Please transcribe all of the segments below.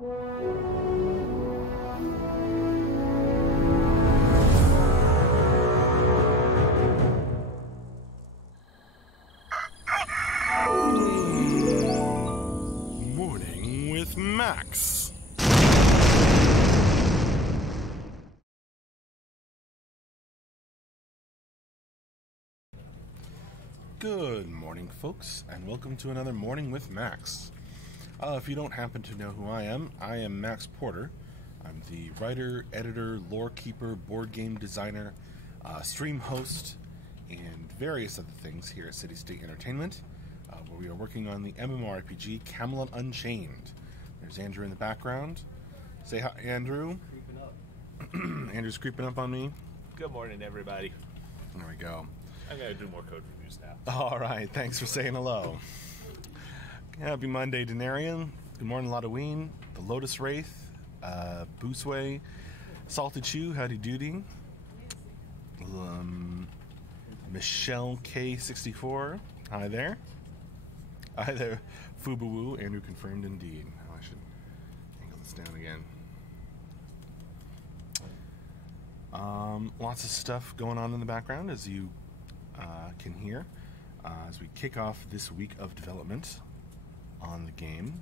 Morning with Max. Good morning, folks, and welcome to another Morning with Max. If you don't happen to know who I am Max Porter. I'm the writer, editor, lore keeper, board game designer, stream host, and various other things here at City State Entertainment, where we are working on the MMORPG Camelot Unchained. There's Andrew in the background. Say hi, Andrew. Creeping up. Andrew's creeping up on me. Good morning, everybody. There we go. I'm going to do more code reviews now. All right, thanks for saying hello. Happy Monday, Denarian. Good morning, Lotaween. The Lotus Wraith, Boosway, Salted Chew, Howdy Doody, Michelle K64. Hi there. Hi there, Fubawoo. Andrew confirmed indeed. Oh, I should angle this down again. Lots of stuff going on in the background, as you can hear, as we kick off this week of development on the game.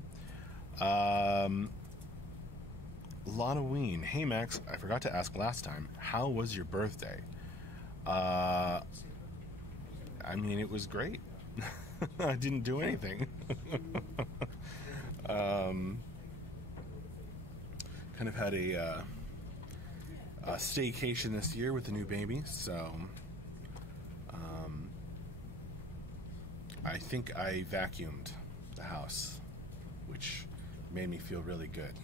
Lotaween. Hey, Max, I forgot to ask last time, how was your birthday? I mean, it was great. I didn't do anything. Kind of had a staycation this year with the new baby, so I think I vacuumed the house, which made me feel really good.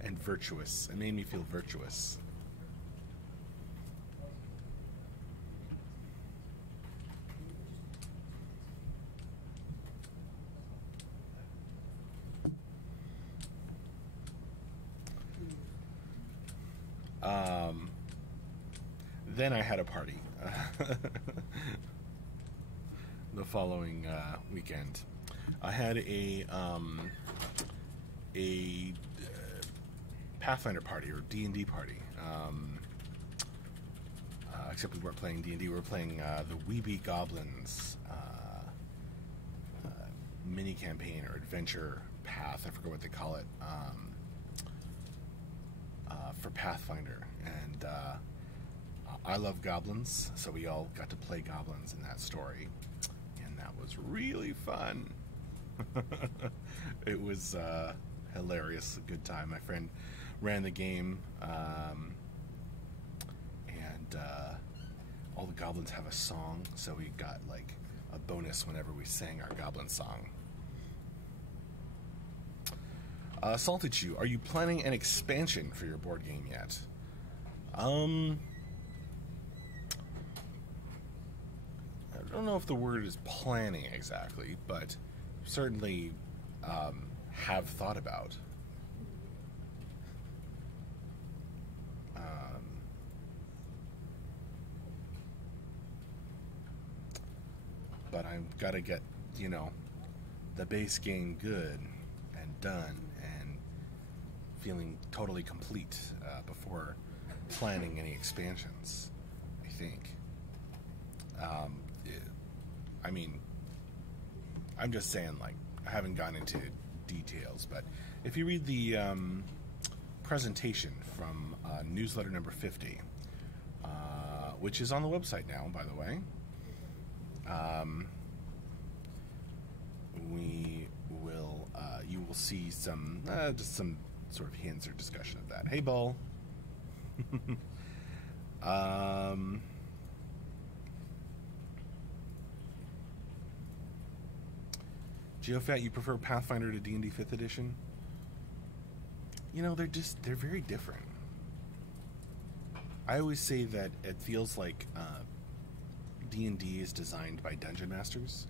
And virtuous. It made me feel virtuous. Then I had a party the following weekend. I had a Pathfinder party, or D&D party. Except we weren't playing D&D. We were playing the Weeby Goblins mini campaign or adventure path. I forget what they call it. For Pathfinder, and I love goblins, so we all got to play goblins in that story, and that was really fun. It was hilarious, a good time. My friend ran the game, and all the goblins have a song, so we got like a bonus whenever we sang our goblin song. Salted Chew, are you planning an expansion for your board game yet? I don't know if the word is planning exactly, but certainly have thought about. But I've got to get, the base game good and done and feeling totally complete before planning any expansions, I think. I mean, I'm just saying, like, I haven't gone into details, but if you read the presentation from newsletter number 50, which is on the website now, by the way, you will see some, just some sort of hints or discussion of that. Hey, Bull. GeoFat, you prefer Pathfinder to D&D 5th edition? They're very different. I always say that it feels like D&D is designed by dungeon masters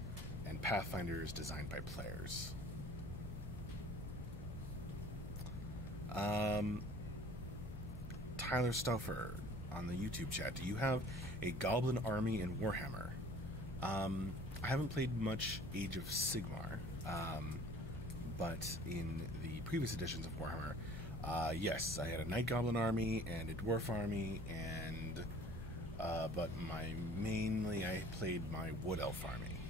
and Pathfinder is designed by players. Tyler Stauffer on the YouTube chat, do you have a goblin army in Warhammer? I haven't played much Age of Sigmar, but in the previous editions of Warhammer, yes, I had a Night Goblin army and a Dwarf army, and but mainly I played my Wood Elf army.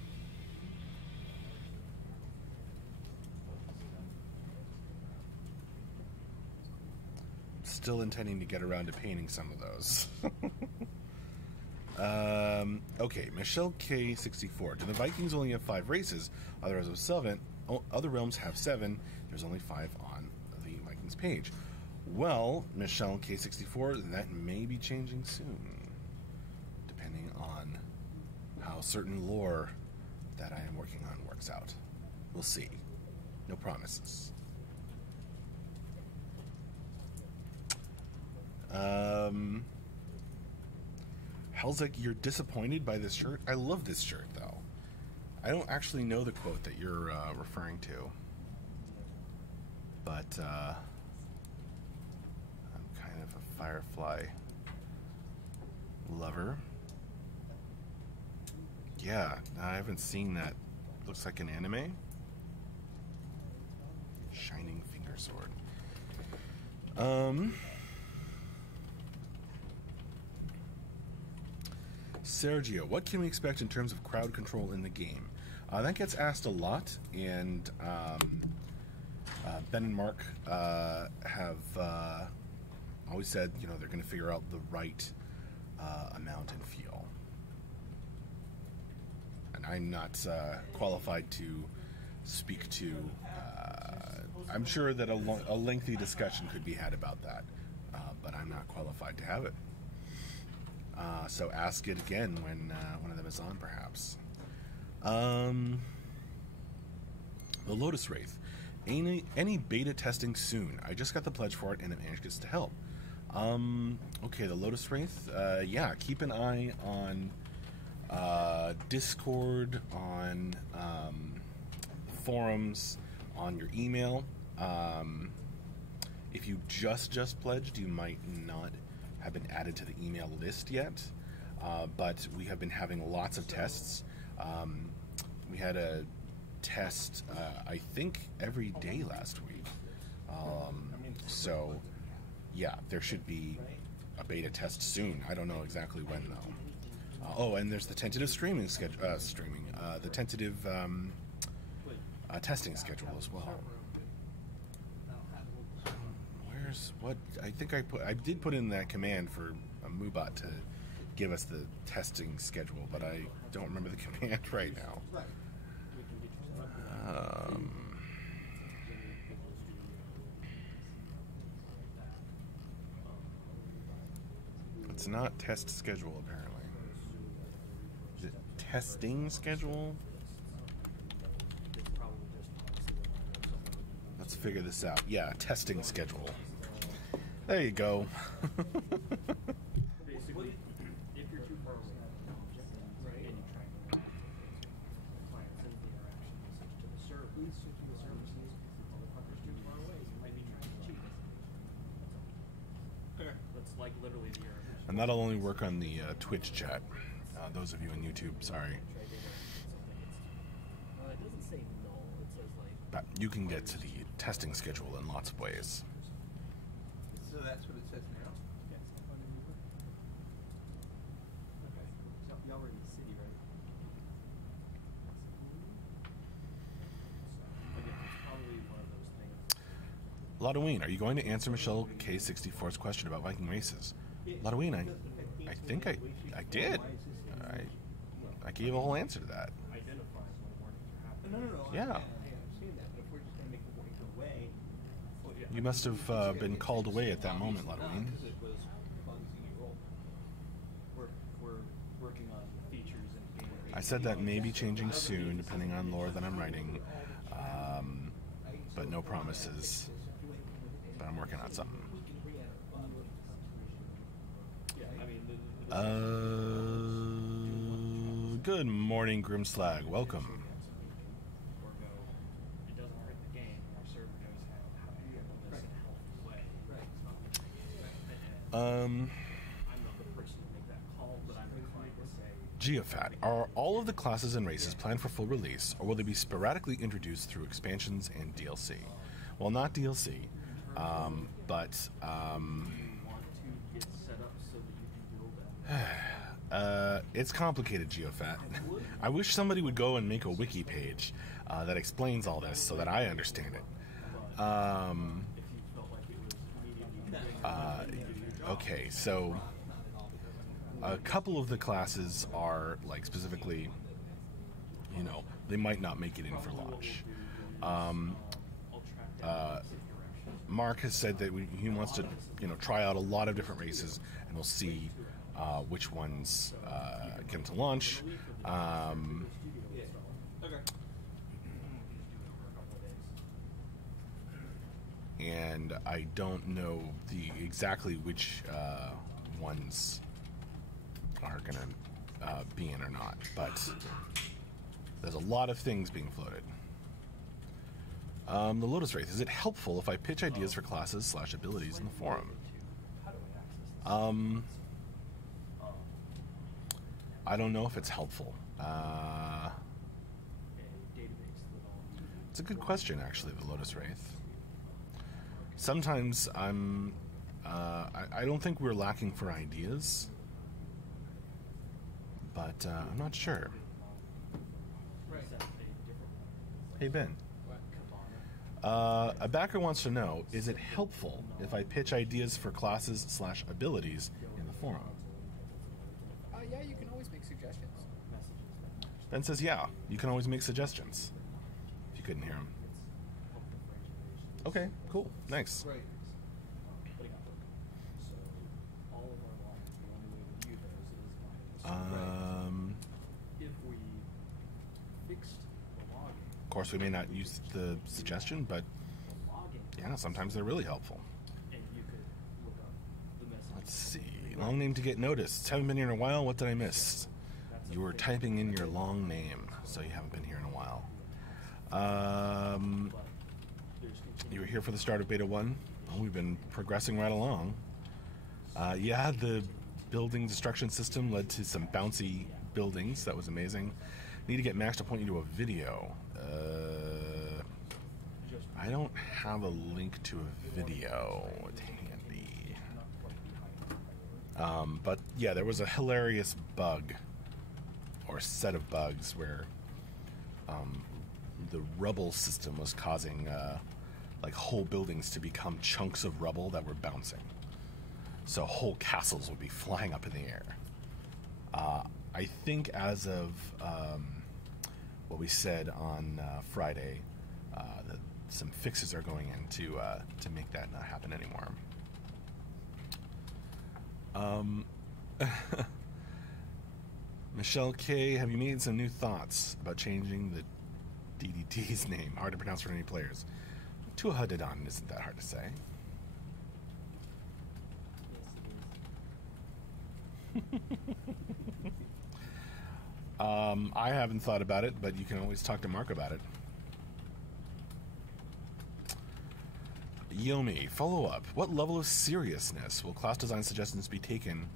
Still intending to get around to painting some of those. Okay, Michelle K64. Do the Vikings only have 5 races? Other realms have 7. Other realms have 7. There's only 5 on the Vikings page. Well, Michelle K64, that may be changing soon, depending on how certain lore that I am working on works out. We'll see. No promises. Helzek, you're disappointed by this shirt? I love this shirt, though. I don't actually know the quote that you're referring to. But, I'm kind of a Firefly lover. Yeah, I haven't seen that. Looks like an anime. Shining Finger Sword. Sergio, what can we expect in terms of crowd control in the game? That gets asked a lot, and Ben and Mark have always said, you know, they're going to figure out the right amount and feel. And I'm not qualified to speak to. I'm sure that a lengthy discussion could be had about that, but I'm not qualified to have it. So ask it again when one of them is on, perhaps. The Lotus Wraith. Any beta testing soon? I just got the pledge for it, and it manages to help. Okay, the Lotus Wraith. Yeah, keep an eye on Discord, on forums, on your email. If you just pledged, you might not have been added to the email list yet, but we have been having lots of tests. We had a test, I think, every day last week. So, yeah, there should be a beta test soon. I don't know exactly when, though. Oh, and there's the tentative streaming schedule. The tentative testing schedule as well. Where's what? I think I did put in that command for a Moobot to give us the testing schedule, but I don't remember the command right now. It's not test schedule, apparently. Is it testing schedule? Let's figure this out. Yeah, testing schedule. There you go. Basically, if you're too far away from the object, and you try and client sends the interaction message to the services, motherfuckers too far away, you might be trying to cheat. That's like literally the error. And that'll only work on the Twitch chat. Those of you on YouTube, sorry. It doesn't say null, it says like... But you can get to the testing schedule in lots of ways. So that's what it says now? Yes. Okay. So y'all were in the city, right? So, again, it's probably one of those things. Ladoween, are you going to answer Michelle K64's question about Viking races? Ladoween, I think I did. I gave a whole answer to that. Identifies when warnings are happening. No. Yeah. I understand that, but if we're just going to make the warning go away... Well, yeah, You must have been called away at that moment, Ladoween. Because it was bugsy roll. We're working on features and game. I said that may be changing soon, depending on lore that I'm writing. But no promises. But I'm working on something. Good morning, Grimslag. Welcome. Or go, it doesn't hurt the game. Our server knows how to handle this in a healthy way. I'm not the person to make that call, but I'm inclined to say Geofat. Are all of the classes and races planned for full release, or will they be sporadically introduced through expansions and DLC? Well, not DLC, but You want to get set up so that you can build that. it's complicated, Geofat. I wish somebody would go and make a wiki page that explains all this so that I understand it. If you felt like it was immediately Okay, so a couple of the classes are like specifically, you know, they might not make it in for launch. Mark has said that he wants to, you know, try out a lot of different races, and we'll see which ones get to launch. And I don't know exactly which ones are going to be in or not, but there's a lot of things being floated. The Lotus Wraith. Is it helpful if I pitch ideas for classes / abilities in the forum? I don't know if it's helpful. It's a good question, actually, the Lotus Wraith. Sometimes I don't think we're lacking for ideas, but I'm not sure. Hey, Ben. A backer wants to know, is it helpful if I pitch ideas for classes / abilities in the forum? Yeah, you can always make suggestions. Ben says, yeah, you can always make suggestions. If you couldn't hear him. Okay, cool. Nice. Right. If we fixed the logging, Of course, we may not use the suggestion, but yeah, sometimes they're really helpful. and you could look up the message. Let's see. Long name to get noticed. Haven't been here in a while. What did I miss? You were typing in your long name, so you haven't been here in a while. You were here for the start of Beta 1. Well, we've been progressing right along. Yeah, the building destruction system led to some bouncy buildings. That was amazing. Need to get Max to point you to a video. I don't have a link to a video. It's handy. But yeah, there was a hilarious bug, or set of bugs, where the rubble system was causing like whole buildings to become chunks of rubble that were bouncing. So whole castles would be flying up in the air. I think as of what we said on Friday, that some fixes are going in to make that not happen anymore. Michelle K, have you made some new thoughts about changing the DDT's name? Hard to pronounce for any players. Tuahadidon isn't that hard to say. I haven't thought about it, but you can always talk to Mark about it. Yomi, follow up. What level of seriousness will class design suggestions be taken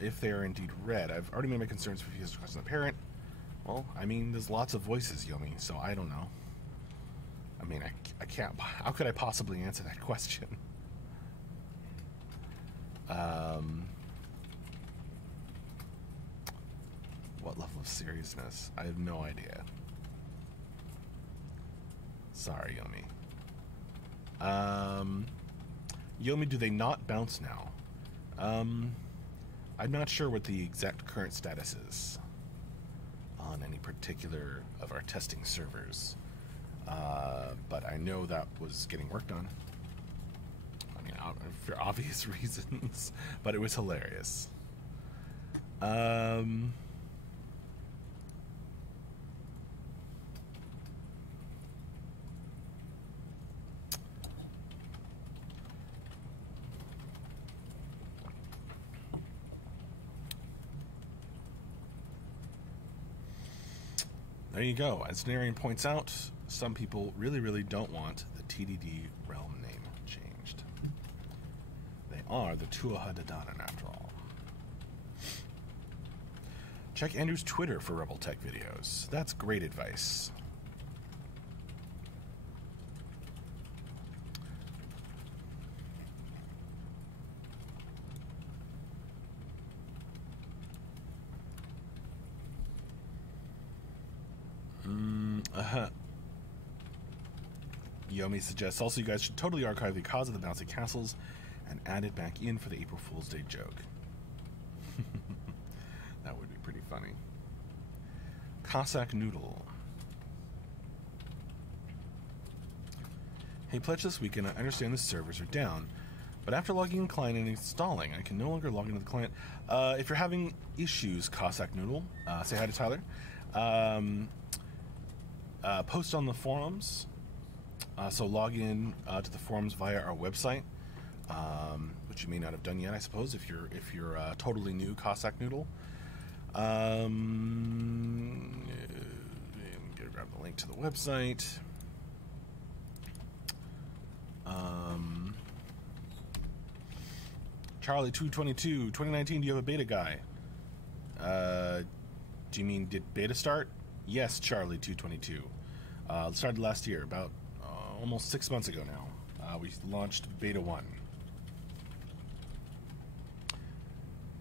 if they are indeed read? I've already made my concerns for future questions of the parent. Well, I mean, there's lots of voices, Yomi, so I don't know. I mean, I can't... How could I possibly answer that question? What level of seriousness? I have no idea. Sorry, Yomi. Yomi, do they not bounce now? I'm not sure what the exact current status is on any particular of our testing servers. But I know that was getting worked on. I mean, for obvious reasons, but it was hilarious. There you go. As Narian points out, some people really, really don't want the TDD realm name changed. They are the Tuahadadanan after all. Check Andrew's Twitter for Rebel Tech videos. That's great advice. Yomi suggests also you guys should totally archive the cause of the bouncy castles and add it back in for the April Fool's Day joke. That would be pretty funny. Cossack Noodle. Hey, Pledge, this weekend I understand the servers are down, but after logging in client and installing, I can no longer log into the client. If you're having issues, Cossack Noodle, say hi to Tyler. Post on the forums. So log in to the forums via our website, which you may not have done yet, I suppose, if you're totally new, Cossack Noodle. I'm gonna grab the link to the website. Charlie 222 2019. Do you have a beta guy? Do you mean did beta start? Yes, Charlie 222. It started last year, about almost 6 months ago now. We launched Beta 1.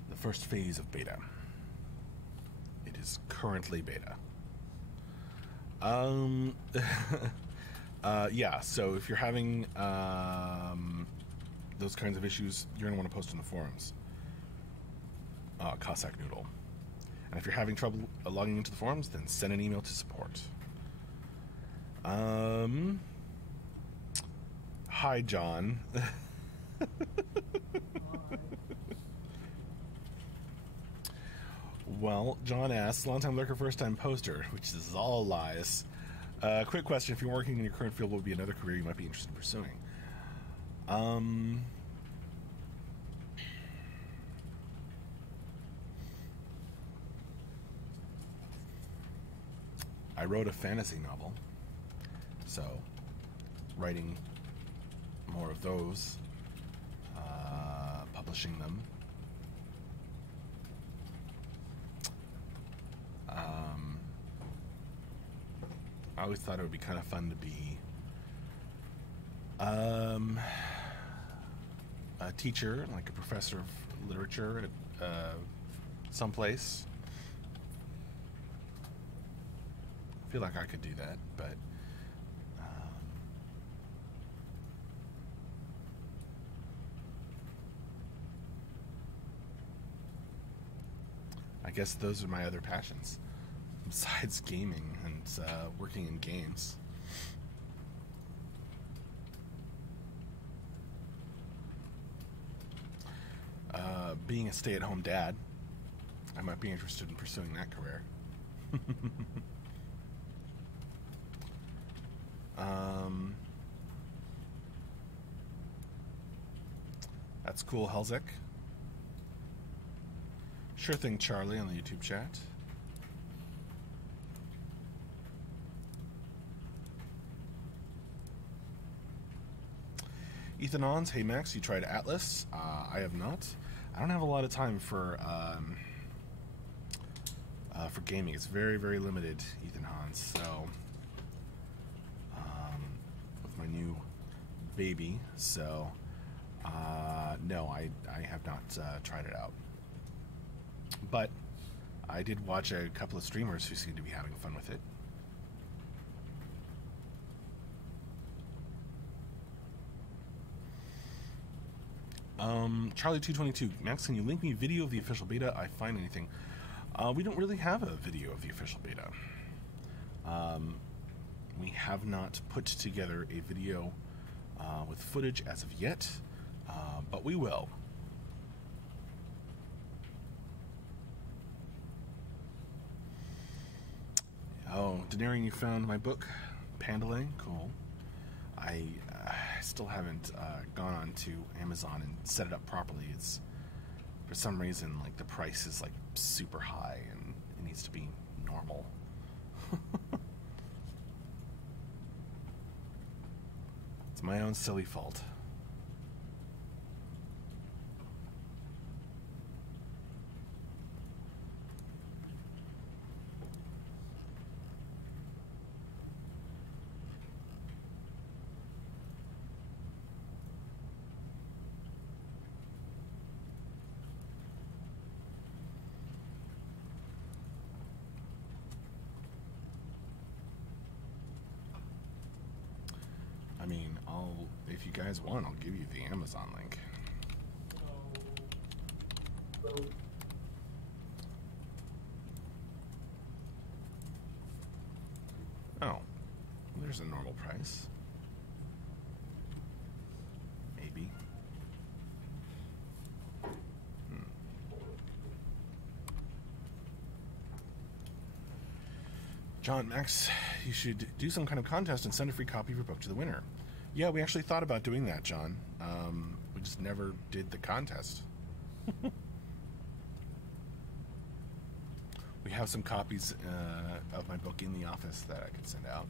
The first phase of beta. It is currently beta. Yeah, so if you're having those kinds of issues, you're going to want to post in the forums. Cossack Noodle. And if you're having trouble logging into the forums, then send an email to support. Hi, John. Well, John asks, long-time lurker, first-time poster, which is all lies. Quick question, if you're working in your current field, what would be another career you might be interested in pursuing? I wrote a fantasy novel, so writing more of those, publishing them. I always thought it would be kind of fun to be a teacher, like a professor of literature at someplace. I feel like I could do that, but I guess those are my other passions besides gaming and working in games. Being a stay-at-home dad, I might be interested in pursuing that career. That's cool, Helzik. Sure thing, Charlie, on the YouTube chat. Ethan Ons, hey Max, you tried Atlas? I have not. I don't have a lot of time for gaming. It's very, very limited, Ethan Hans. So, with my new baby, so no, I have not tried it out. But I did watch a couple of streamers who seem to be having fun with it. Charlie222, Max, can you link me video of the official beta? I find anything. We don't really have a video of the official beta. We have not put together a video with footage as of yet, but we will. Oh, Daenerys, you found my book, Pandaling? Cool. I still haven't gone on to Amazon and set it up properly. It's, for some reason, like, the price is, like, super high and it needs to be normal. It's my own silly fault. I mean, if you guys want, I'll give you the Amazon link. Oh, there's a normal price. Maybe. John, Max, you should do some kind of contest and send a free copy of your book to the winner. Yeah, we actually thought about doing that, John. We just never did the contest. We have some copies of my book in the office that I could send out.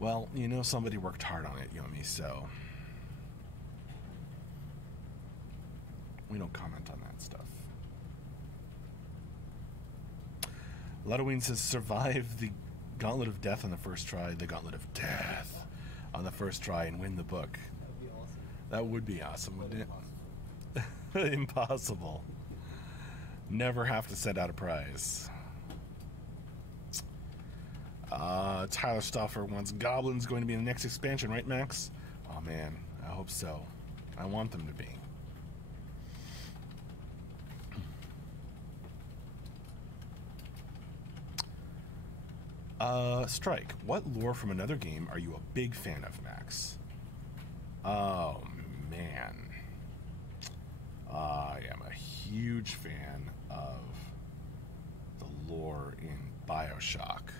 Well, you know somebody worked hard on it, Yomi, so we don't comment on that stuff. Ludoween says, survive the Gauntlet of Death on the first try, the Gauntlet of Death on the first try, and win the book. That would be awesome. That would be awesome, wouldn't it? Impossible. Never have to send out a prize. Tyler Stauffer wants goblins going to be in the next expansion, right, Max? Oh, man. I hope so. I want them to be. Strike. What lore from another game are you a big fan of, Max? Oh, man. I am a huge fan of the lore in BioShock.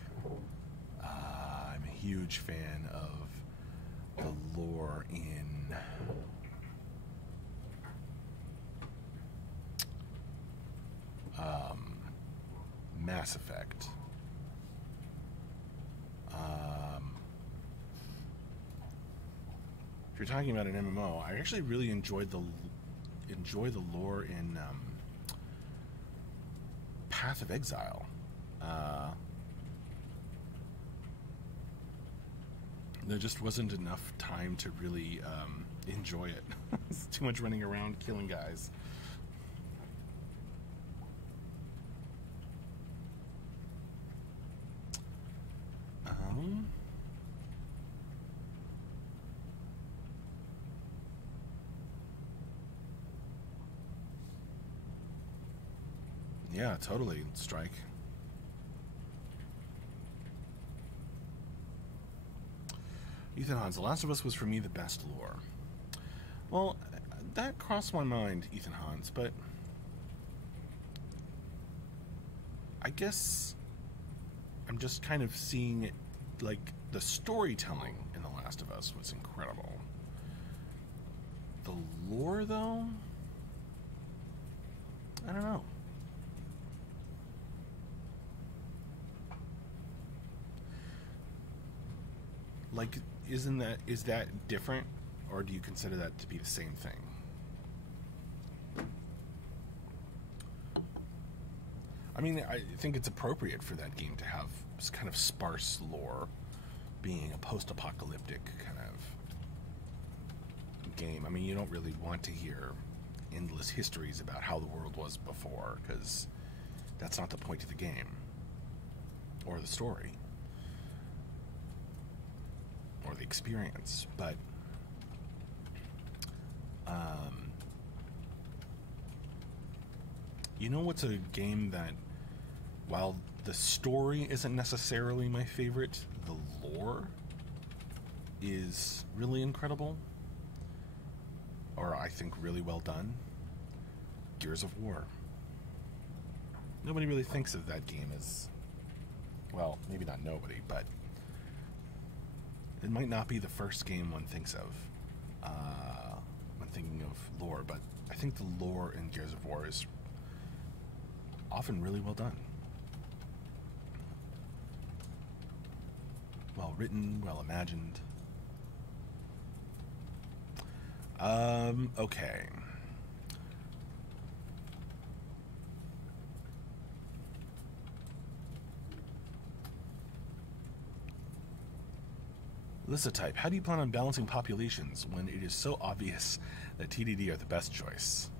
I'm a huge fan of the lore in Mass Effect. If you're talking about an MMO, I actually really enjoy the lore in Path of Exile. There just wasn't enough time to really enjoy it. It's too much running around killing guys. Yeah, totally, Strike. Ethan Hans, The Last of Us was for me the best lore. Well, that crossed my mind, Ethan Hans, but I guess I'm just kind of seeing it, like, the storytelling in The Last of Us was incredible. The lore, though? I don't know. Like, is that different, or do you consider that to be the same thing? I mean, I think it's appropriate for that game to have this kind of sparse lore, being a post-apocalyptic kind of game. I mean, you don't really want to hear endless histories about how the world was before, because that's not the point of the game, or the story, or the experience. But you know what's a game that, while the story isn't necessarily my favorite, the lore is really incredible, or I think really well done? Gears of War. Nobody really thinks of that game as, well, maybe not nobody, but it might not be the first game one thinks of when thinking of lore, but I think the lore in Gears of War is often really well done. Well written, well imagined. Okay. Lissotype, how do you plan on balancing populations when it is so obvious that TDD are the best choice?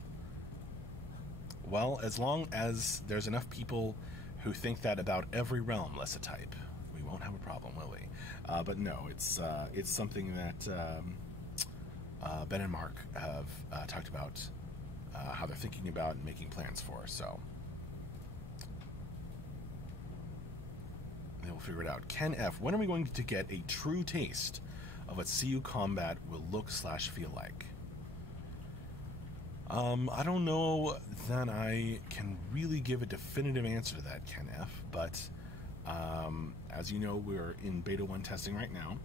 Well, as long as there's enough people who think that about every realm, Lissotype, we won't have a problem, will we? But no, it's something that Ben and Mark have talked about how they're thinking about and making plans for, so they will figure it out. Ken F., when are we going to get a true taste of what CU combat will look/feel like? I don't know that I can really give a definitive answer to that, Ken F., but as you know, we're in Beta 1 testing right now.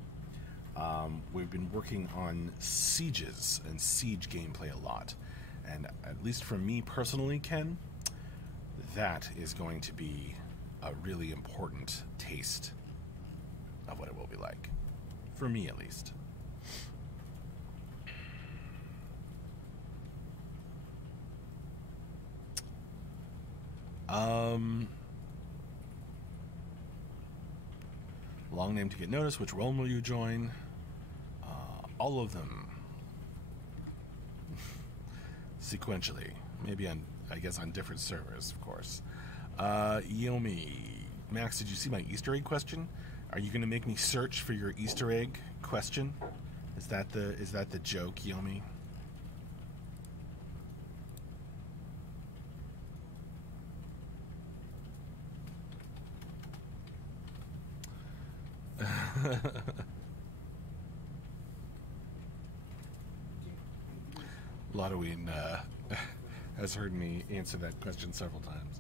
We've been working on sieges and siege gameplay a lot. And at least for me personally, Ken, that is going to be a really important taste of what it will be like. For me, at least. Long name to get noticed. Which realm will you join? All of them. Sequentially. Maybe on, I guess, on different servers, of course. Yomi. Max, did you see my Easter egg question? Are you going to make me search for your Easter egg question? Is that the joke, Yomi? Lotoween has heard me answer that question several times.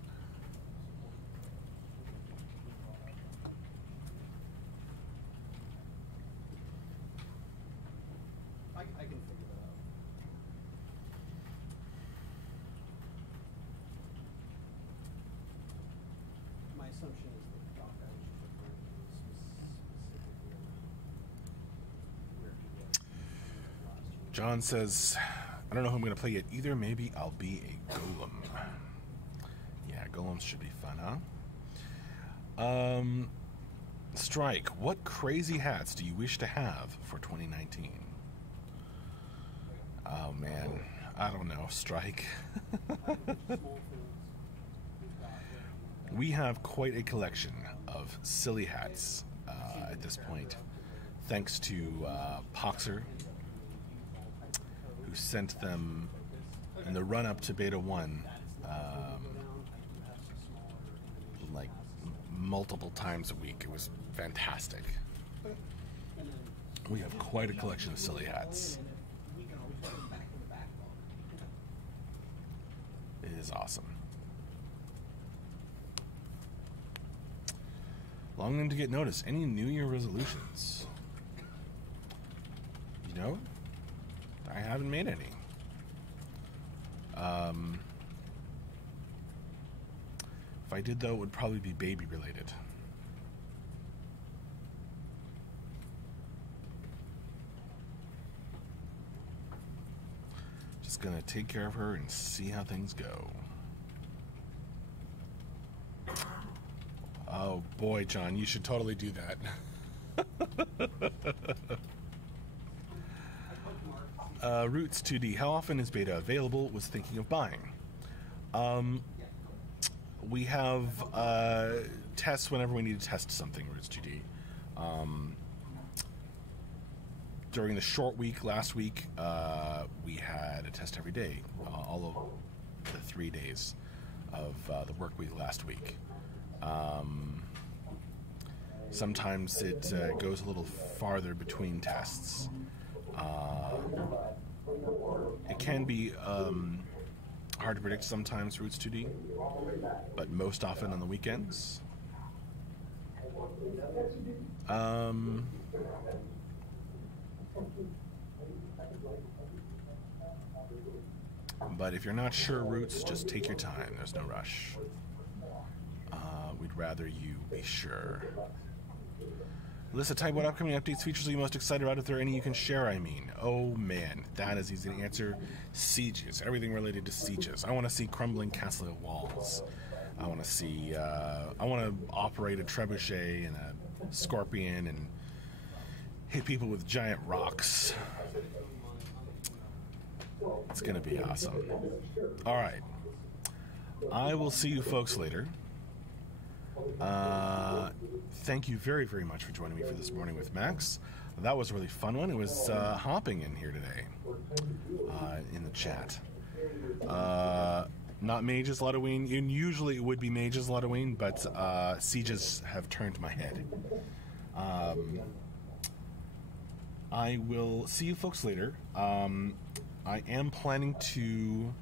I can figure that out. My assumption is that Doc is referring to specifically where he was last year. John says, I don't know who I'm going to play yet either. Maybe I'll be a golem. Yeah, golems should be fun, huh? Strike, what crazy hats do you wish to have for 2019? Oh, man. I don't know, Strike. We have quite a collection of silly hats at this point, thanks to Poxer, who sent them in the run-up to Beta 1 like multiple times a week. It was fantastic. We have quite a collection of silly hats. It is awesome. Long name to get noticed. Any New Year resolutions? You know, I haven't made any. If I did, though, it would probably be baby related. Just gonna take care of her and see how things go. Oh boy, John, you should totally do that. Roots 2D, how often is beta available? Was thinking of buying. We have tests whenever we need to test something, Roots 2D. During the short week last week, we had a test every day, all of the 3 days of the work week last week. Sometimes it goes a little farther between tests. It can be hard to predict sometimes, Roots 2D, but most often on the weekends. But if you're not sure, Roots, just take your time. There's no rush. We'd rather you be sure. Alyssa, type what upcoming updates, features are you most excited about, if there are any you can share, I mean. Oh man, that is easy to answer. Sieges, everything related to sieges. I want to see crumbling castle walls. I want to see, I want to operate a trebuchet and a scorpion and hit people with giant rocks. It's going to be awesome. All right. I will see you folks later. Thank you very, very much for joining me for this Morning with Max. That was a really fun one. It was hopping in here today in the chat. Not Mage's Ludoween. Usually it would be Mage's Ludoween, but Sieges have turned my head. I will see you folks later. I am planning to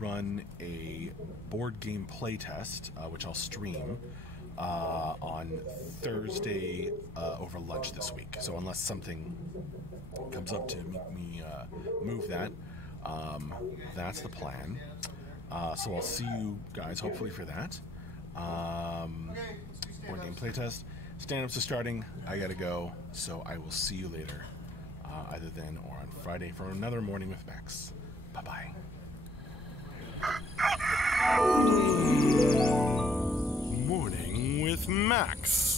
run a board game playtest, which I'll stream on Thursday over lunch this week. So unless something comes up to make me move that, that's the plan. So I'll see you guys hopefully for that. Board game playtest. Stand-ups are starting. I gotta go. So I will see you later, either then or on Friday for another Morning with Max. Bye-bye. Morning with Max.